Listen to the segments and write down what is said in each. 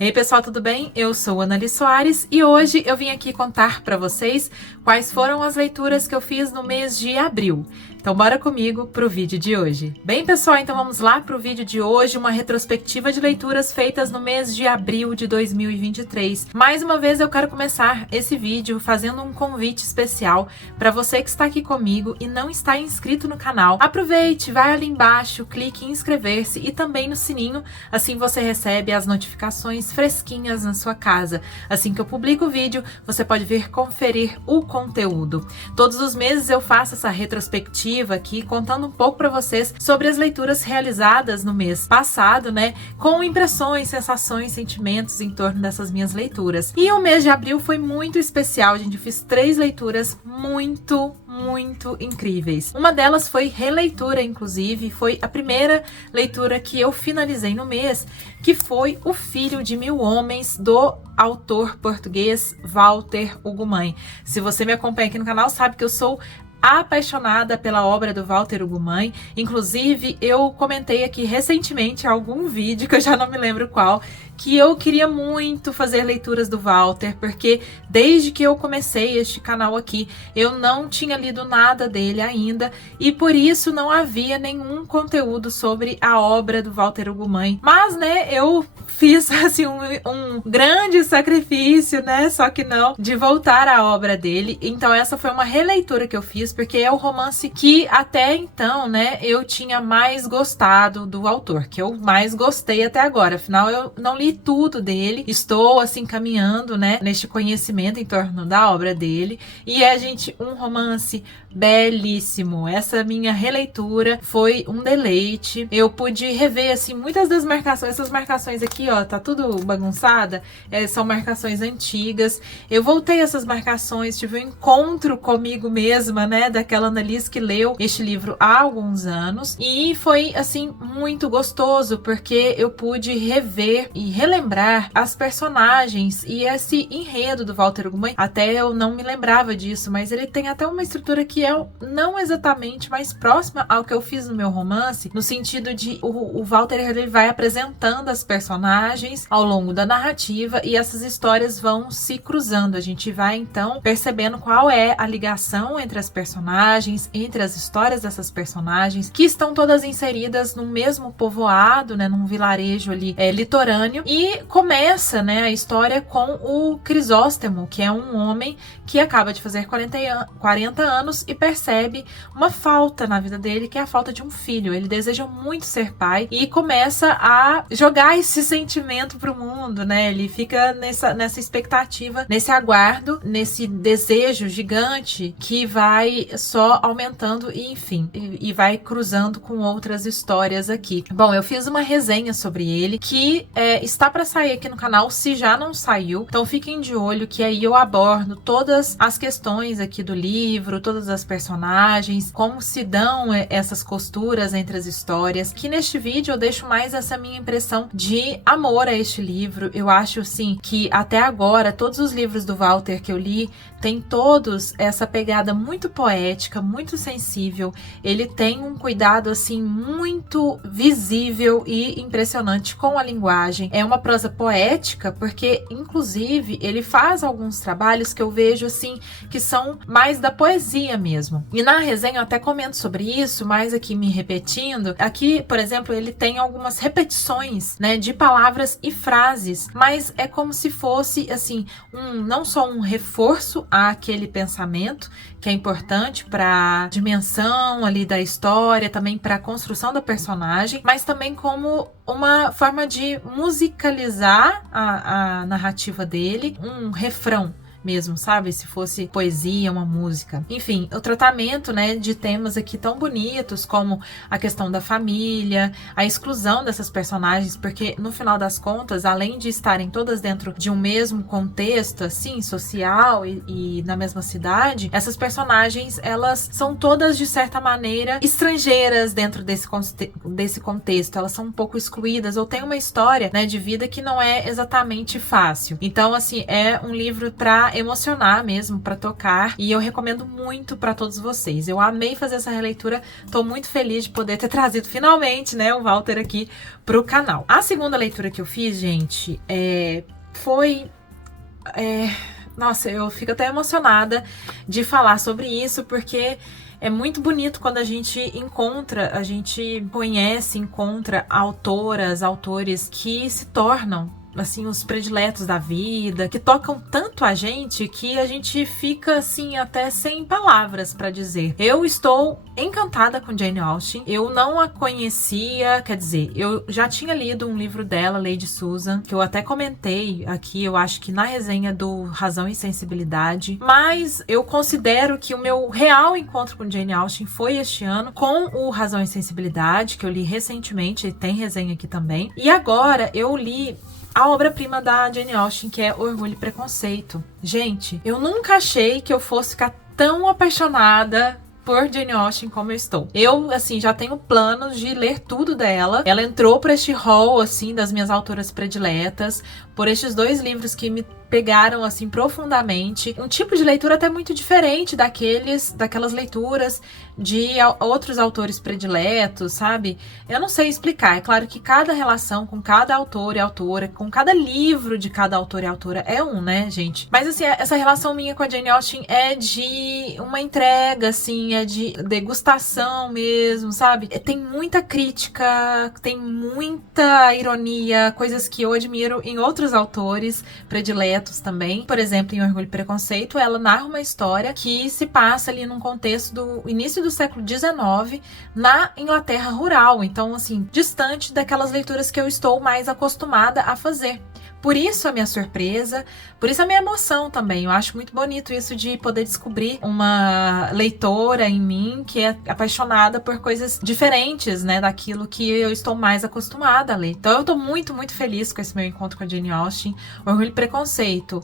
Ei pessoal, tudo bem? Eu sou Anali Soares e hoje eu vim aqui contar para vocês quais foram as leituras que eu fiz no mês de abril. Então bora comigo pro vídeo de hoje. Bem pessoal, então vamos lá pro vídeo de hoje, uma retrospectiva de leituras feitas no mês de abril de 2023. Mais uma vez eu quero começar esse vídeo fazendo um convite especial para você que está aqui comigo e não está inscrito no canal. Aproveite, vai ali embaixo, clique em inscrever-se e também no sininho, assim você recebe as notificações fresquinhas na sua casa. Assim que eu publico o vídeo, você pode vir conferir o conteúdo. Todos os meses eu faço essa retrospectiva aqui, contando um pouco para vocês sobre as leituras realizadas no mês passado, né? Com impressões, sensações, sentimentos em torno dessas minhas leituras. E o mês de abril foi muito especial, gente. Eu fiz 3 leituras muito incríveis. Uma delas foi releitura, inclusive, foi a primeira leitura que eu finalizei no mês, que foi O Filho de Mil Homens, do autor português Walter Ugumãe. Se você me acompanha aqui no canal, sabe que eu sou apaixonada pela obra do Walter Ugumãe. Inclusive, eu comentei aqui recentemente algum vídeo, que eu já não me lembro qual, que eu queria muito fazer leituras do Walter, porque desde que eu comecei este canal aqui, eu não tinha lido nada dele ainda, e por isso não havia nenhum conteúdo sobre a obra do Walter Ugumãe. Mas, né, eu fiz, assim, um grande sacrifício, né, só que não, de voltar à obra dele. Então essa foi uma releitura que eu fiz, porque é o romance que até então, né, eu tinha mais gostado do autor, que eu mais gostei até agora. Afinal, eu não li tudo dele, estou assim caminhando, né, neste conhecimento em torno da obra dele, e é, gente, um romance belíssimo. Essa minha releitura foi um deleite. Eu pude rever, assim, muitas das marcações. Essas marcações aqui, ó, tá tudo bagunçada, são marcações antigas. Eu voltei essas marcações, tive um encontro comigo mesma, né, daquela Annalise que leu este livro há alguns anos, e foi, assim, muito gostoso, porque eu pude rever e relembrar as personagens e esse enredo do Walter Ugumãe. Até eu não me lembrava disso, mas ele tem até uma estrutura que é não exatamente mais próxima ao que eu fiz no meu romance, no sentido de o Walter, ele vai apresentando as personagens ao longo da narrativa e essas histórias vão se cruzando. A gente vai então percebendo qual é a ligação entre as personagens, entre as histórias dessas personagens, que estão todas inseridas no mesmo povoado, né, num vilarejo ali litorâneo, e começa, né, a história com o Crisóstomo, que é um homem que acaba de fazer 40 anos e percebe uma falta na vida dele, que é a falta de um filho. Ele deseja muito ser pai e começa a jogar esse sentimento pro mundo, né? Ele fica nessa expectativa, nesse aguardo, nesse desejo gigante que vai só aumentando e, enfim, e vai cruzando com outras histórias aqui. Bom, eu fiz uma resenha sobre ele que está para sair aqui no canal, se já não saiu, então fiquem de olho, que aí eu abordo todas as questões aqui do livro, todas as personagens, como se dão essas costuras entre as histórias, que neste vídeo eu deixo mais essa minha impressão de amor a este livro. Eu acho, assim, que até agora todos os livros do Walter que eu li tem todos essa pegada muito poética, muito sensível. Ele tem um cuidado, assim, muito visível e impressionante com a linguagem. É uma prosa poética, porque, inclusive, ele faz alguns trabalhos que eu vejo, assim, que são mais da poesia mesmo. E na resenha eu até comento sobre isso, mas aqui me repetindo. Aqui, por exemplo, ele tem algumas repetições, né, de palavras e frases, mas é como se fosse, assim, não só um reforço àquele pensamento, que é importante para a dimensão ali da história, também para a construção da personagem, mas também como uma forma de musicalizar a narrativa dele, um refrão mesmo, sabe? Se fosse poesia, uma música. Enfim, o tratamento, né, de temas aqui tão bonitos como a questão da família, a exclusão dessas personagens, porque no final das contas, além de estarem todas dentro de um mesmo contexto, assim, social e na mesma cidade, essas personagens, elas são todas, de certa maneira, estrangeiras dentro desse contexto. Elas são um pouco excluídas ou têm uma história, né, de vida que não é exatamente fácil. Então, assim, é um livro para emocionar mesmo, para tocar, e eu recomendo muito para todos vocês. Eu amei fazer essa releitura, tô muito feliz de poder ter trazido finalmente, né, o Walter aqui pro canal. A segunda leitura que eu fiz, gente, foi... Nossa, eu fico até emocionada de falar sobre isso, porque é muito bonito quando a gente conhece, encontra autoras, autores que se tornam, assim, os prediletos da vida, que tocam tanto a gente que a gente fica, assim, até sem palavras pra dizer. Eu estou encantada com Jane Austen. Eu não a conhecia, quer dizer, eu já tinha lido um livro dela, Lady Susan, que eu até comentei aqui, eu acho que na resenha do Razão e Sensibilidade, mas eu considero que o meu real encontro com Jane Austen foi este ano, com o Razão e Sensibilidade, que eu li recentemente, tem resenha aqui também, e agora eu li a obra-prima da Jane Austen, que é Orgulho e Preconceito. Gente, eu nunca achei que eu fosse ficar tão apaixonada por Jane Austen como eu estou. Eu, assim, já tenho planos de ler tudo dela. Ela entrou para este hall, assim, das minhas autoras prediletas, por estes 2 livros que me pegaram, assim, profundamente. Um tipo de leitura até muito diferente daquelas leituras de outros autores prediletos, sabe? Eu não sei explicar. É claro que cada relação com cada autor e autora, com cada livro de cada autor e autora é né, gente? Mas, assim, essa relação minha com a Jane Austen é de uma entrega, assim, é de degustação mesmo, sabe? Tem muita crítica, tem muita ironia, coisas que eu admiro em outros autores prediletos também. Por exemplo, em Orgulho e Preconceito, ela narra uma história que se passa ali num contexto do início do século XIX, na Inglaterra rural. Então, assim, distante daquelas leituras que eu estou mais acostumada a fazer. Por isso a minha surpresa, por isso a minha emoção também. Eu acho muito bonito isso de poder descobrir uma leitora em mim que é apaixonada por coisas diferentes, né, daquilo que eu estou mais acostumada a ler. Então eu tô muito, muito feliz com esse meu encontro com a Jane Austen. Orgulho e Preconceito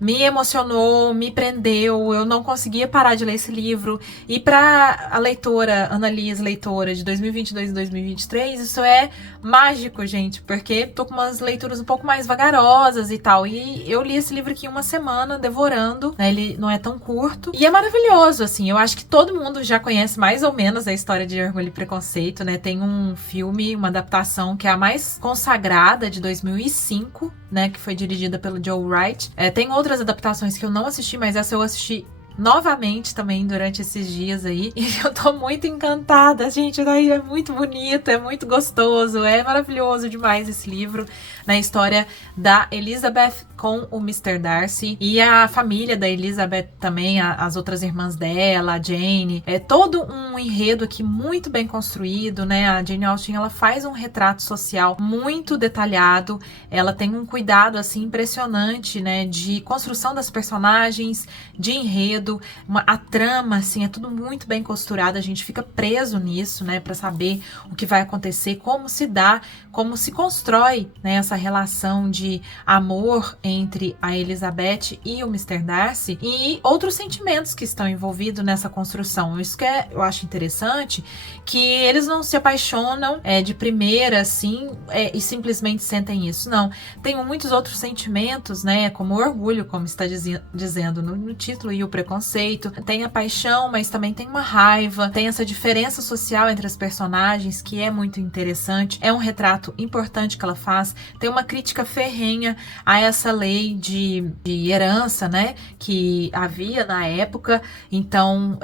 me emocionou, me prendeu, eu não conseguia parar de ler esse livro. E para a leitora, Annalise, leitora de 2022 e 2023, isso é mágico, gente, porque tô com umas leituras um pouco mais vagarosas e tal. E eu li esse livro aqui em uma semana, devorando, né? Ele não é tão curto. E é maravilhoso, assim. Eu acho que todo mundo já conhece mais ou menos a história de Orgulho e Preconceito, né? Tem um filme, uma adaptação que é a mais consagrada, de 2005, né? Que foi dirigida pelo Joe Wright. Tem outras adaptações que eu não assisti, mas essa eu assisti novamente também durante esses dias aí, e eu tô muito encantada, gente. Daí é muito bonito, é muito gostoso, é maravilhoso demais esse livro, na história da Elizabeth com o Mr. Darcy e a família da Elizabeth também, as outras irmãs dela, a Jane. É todo um enredo aqui muito bem construído, né? A Jane Austen, ela faz um retrato social muito detalhado, ela tem um cuidado, assim, impressionante, né, de construção das personagens, de enredo, a trama, assim, é tudo muito bem costurado, a gente fica preso nisso, né, pra saber o que vai acontecer, como se dá, como se constrói, né, essa relação de amor entre a Elizabeth e o Mr. Darcy e outros sentimentos que estão envolvidos nessa construção. Isso que eu acho interessante, que eles não se apaixonam de primeira, assim, e simplesmente sentem isso, não. Tem muitos outros sentimentos, né, como o orgulho, como está dizendo no título, e o preconceito. Tem a paixão, mas também tem uma raiva, tem essa diferença social entre as personagens, que é muito interessante. É um retrato importante que ela faz. Tem uma crítica ferrenha a essa lei de herança, né, que havia na época. Então,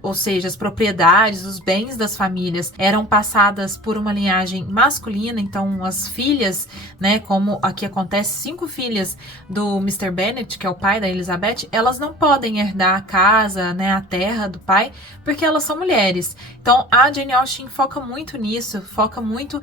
ou seja, as propriedades, os bens das famílias eram passadas por uma linhagem masculina. Então, as filhas, né, como aqui acontece, 5 filhas do Mr. Bennet, que é o pai da Elizabeth, elas não podem herdar a casa, né, a terra do pai, porque elas são mulheres. Então, a Jane Austen foca muito nisso, foca muito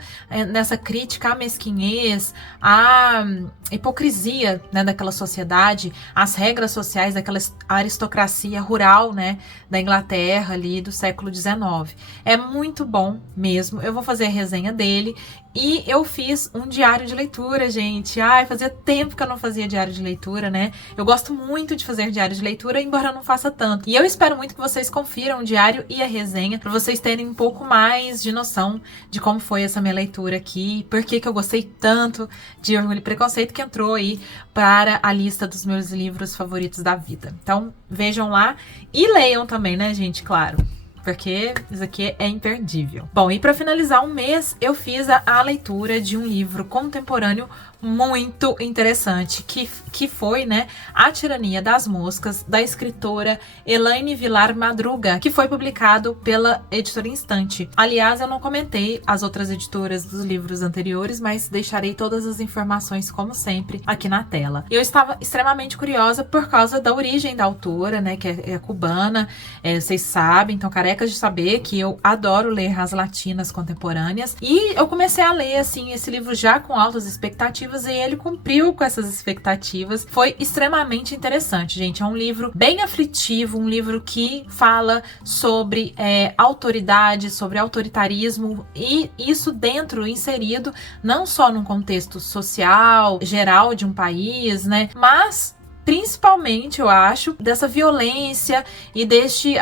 nessa crítica à mesquinhez, à hipocrisia, né, daquela sociedade, as regras sociais daquela aristocracia rural, né, da Inglaterra ali do século XIX. É muito bom mesmo. Eu vou fazer a resenha dele E eu fiz um diário de leitura, gente. Ai, fazia tempo que eu não fazia diário de leitura, né? Eu gosto muito de fazer diário de leitura, embora eu não faça tanto. E eu espero muito que vocês confiram o diário e a resenha, pra vocês terem um pouco mais de noção de como foi essa minha leitura aqui, por que eu gostei tanto de Orgulho e Preconceito, que entrou aí para a lista dos meus livros favoritos da vida. Então, vejam lá e leiam também, né, gente? Claro. Porque isso aqui é imperdível. Bom, e para finalizar o mês, eu fiz a leitura de um livro contemporâneo muito interessante, que foi, né, A Tirania das Moscas, da escritora Elaine Vilar Madruga, que foi publicado pela Editora Instante. Aliás, eu não comentei as outras editoras dos livros anteriores, mas deixarei todas as informações, como sempre, aqui na tela. Eu estava extremamente curiosa por causa da origem da autora, né, que é cubana, vocês sabem, então carecas de saber que eu adoro ler as latinas contemporâneas, e eu comecei a ler, assim, esse livro já com altas expectativas, e ele cumpriu com essas expectativas. Foi extremamente interessante, gente. É um livro bem aflitivo, um livro que fala sobre autoridade, sobre autoritarismo, e isso inserido não só num contexto social, geral de um país, né, mas principalmente, eu acho, dessa violência e deste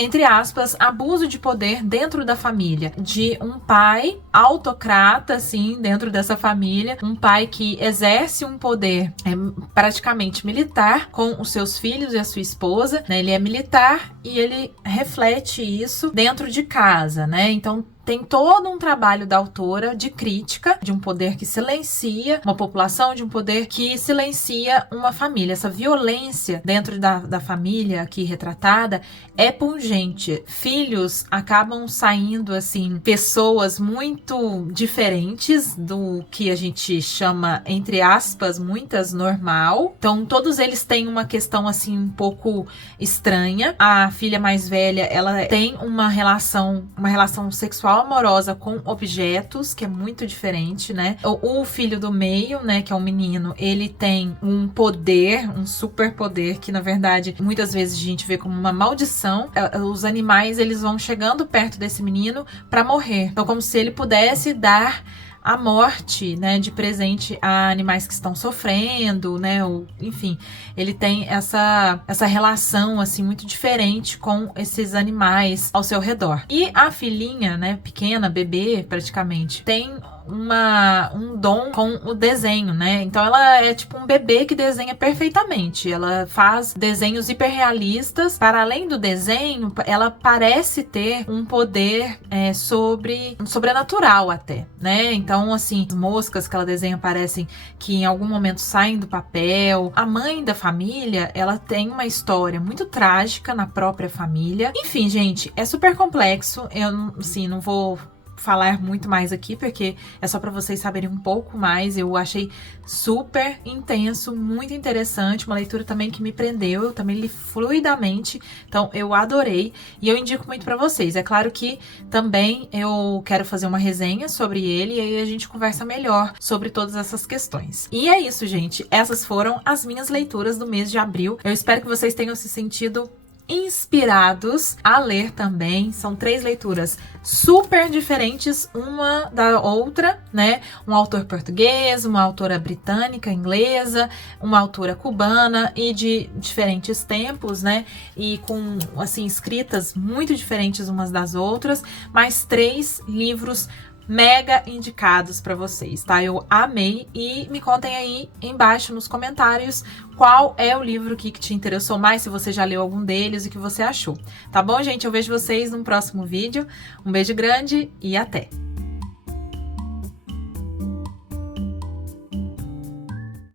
entre aspas, abuso de poder dentro da família, de um pai autocrata, assim, dentro dessa família, um pai que exerce um poder praticamente militar com os seus filhos e a sua esposa, né? Ele é militar e ele reflete isso dentro de casa, né? Então, tem todo um trabalho da autora de crítica de um poder que silencia uma população, de um poder que silencia uma família. Essa violência dentro da família aqui retratada é pungente. Filhos acabam saindo, assim, pessoas muito diferentes do que a gente chama, entre aspas, muitas normal. Então, todos eles têm uma questão, assim, um pouco estranha. A filha mais velha, ela tem uma relação sexual amorosa com objetos, que é muito diferente, né? O filho do meio, né, que é um menino, ele tem um poder, um super poder, que na verdade muitas vezes a gente vê como uma maldição. Os animais, eles vão chegando perto desse menino para morrer. Então, como se ele pudesse dar a morte, né, de presente a animais que estão sofrendo, né, ou, enfim, ele tem essa relação, assim, muito diferente com esses animais ao seu redor. E a filhinha, né, pequena, bebê, praticamente, tem um dom com o desenho, né? Então ela é tipo um bebê que desenha perfeitamente. Ela faz desenhos hiperrealistas. Para além do desenho, ela parece ter um poder sobrenatural até, né? Então, assim, as moscas que ela desenha parecem que em algum momento saem do papel. A mãe da família, ela tem uma história muito trágica na própria família. Enfim, gente, é super complexo. Eu, assim, não vou falar muito mais aqui, porque é só para vocês saberem um pouco mais. Eu achei super intenso, muito interessante, uma leitura também que me prendeu, eu também li fluidamente, então eu adorei e eu indico muito para vocês. É claro que também eu quero fazer uma resenha sobre ele e aí a gente conversa melhor sobre todas essas questões. E é isso, gente, essas foram as minhas leituras do mês de abril. Eu espero que vocês tenham se sentido inspirados a ler também. São 3 leituras super diferentes uma da outra, né? Um autor português, uma autora britânica, inglesa, uma autora cubana e de diferentes tempos, né? E com, assim, escritas muito diferentes umas das outras, mas 3 livros mega indicados para vocês, tá? Eu amei e me contem aí embaixo nos comentários qual é o livro que te interessou mais, se você já leu algum deles e o que você achou. Tá bom, gente? Eu vejo vocês num próximo vídeo. Um beijo grande e até!